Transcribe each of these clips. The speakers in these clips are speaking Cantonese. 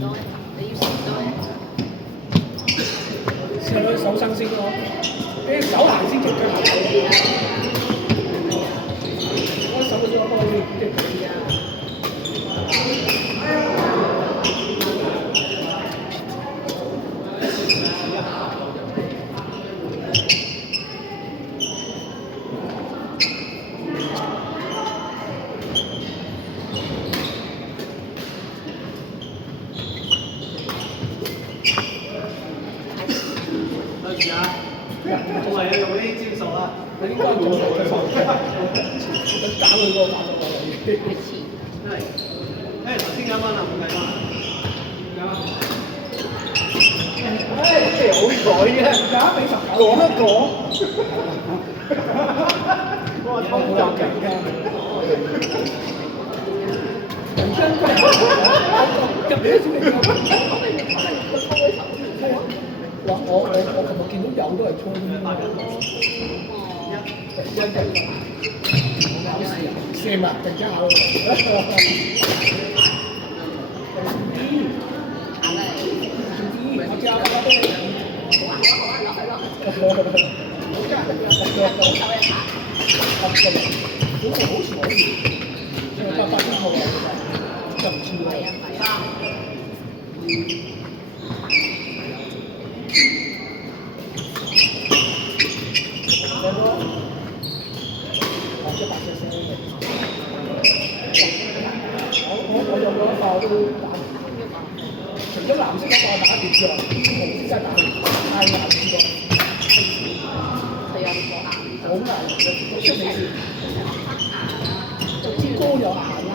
多咧？你要食幾多咧？試下手生先咯，啲手行先，腳行後。我手先我幫你即係佢啊。你應該做到嘅方法，搞佢個法術落嚟。頭先啱啱啦，冇計翻。好彩嘅，打俾19，講一講。我好有勁㗎。人生真係入嚟先嚟講。我琴日見到有都係衝一陣考試啊，射物定之後。我教我都好啊，好似可以，8之後就唔知啦。我用嗰個都打，除咗藍色嗰個打碟之外，紅色真係打太難試過。係有個牙，好難嘅，出嚟先。總之高有限啦。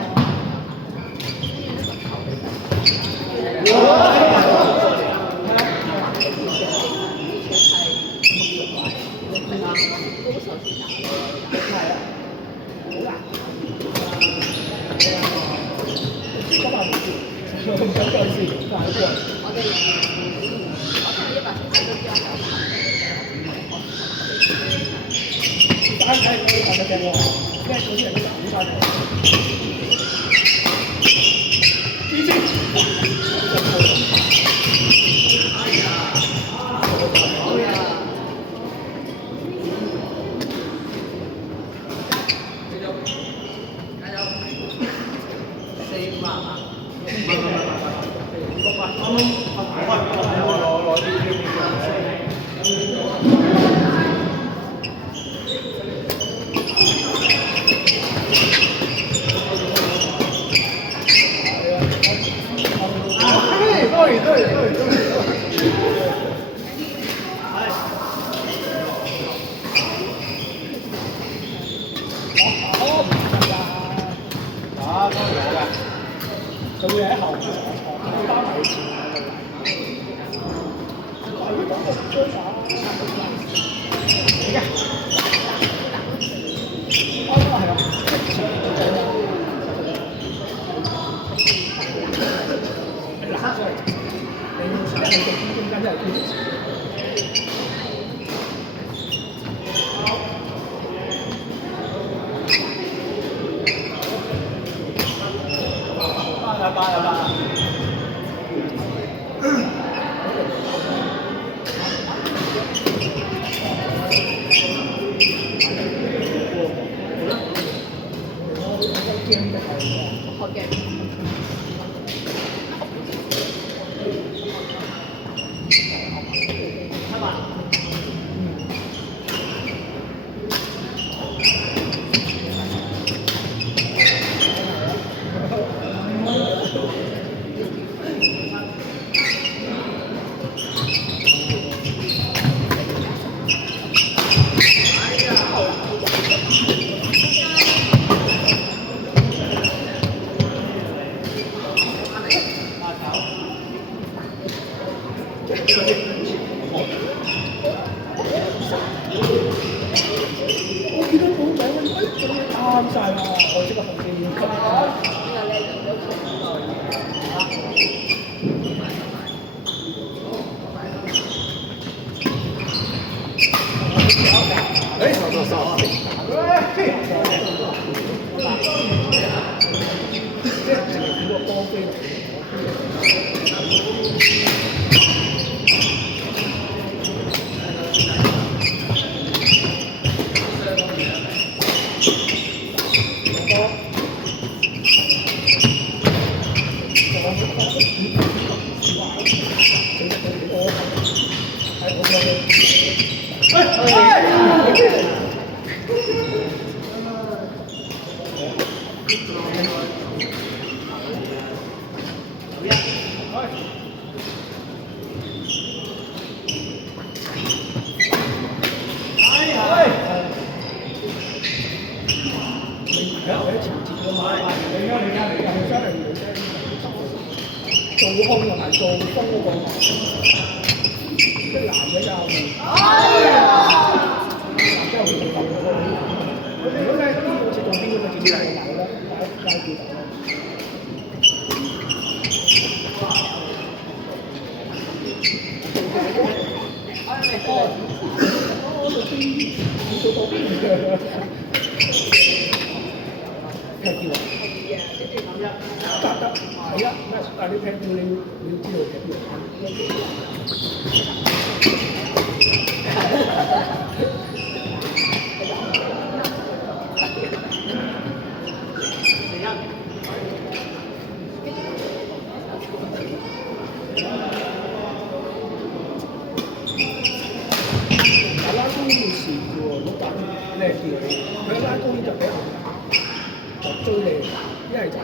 佢會喺後邊包埋前面。係呢個紅追打，你嘅，啱啊係啊，嗱，所以你中間真係好嘅。我見到冇仔，啱晒啦！我即刻紅機要吸。即係淨係見到波飛嚟。係我嘅。做空同埋做風嗰個，即係男嘅就男嘅會做咁嘅。如果咧好似做邊嗰個自己係男嘅，解決到。我做邊？你做到邊嘅？係叫啊？得係啊，但係你聽到你知道嘅邊但拉高呢件事嘅喎，老闆叻啲嘅，佢一拉高呢就比較就追你，一係就。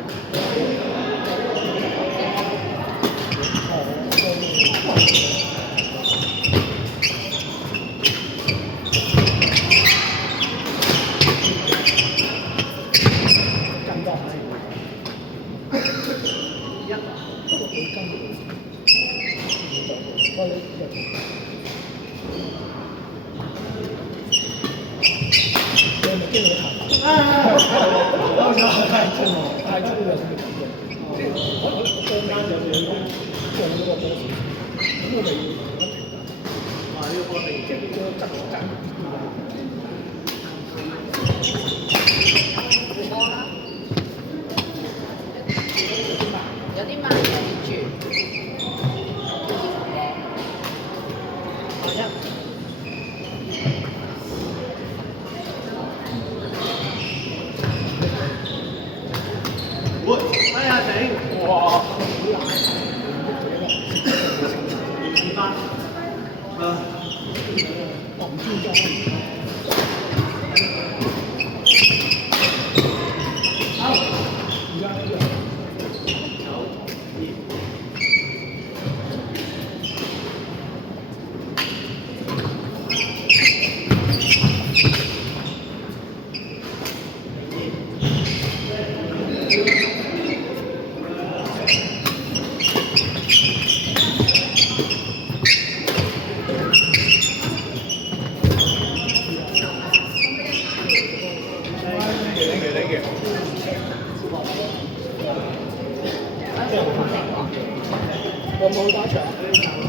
太中啦！即係可能個間有兩個做嗰個波士，咁我咪要停得。呢個波地即係個質質。有啲慢，有啲轉。哇！我唔知裝。好，而家呢個。我冇打場。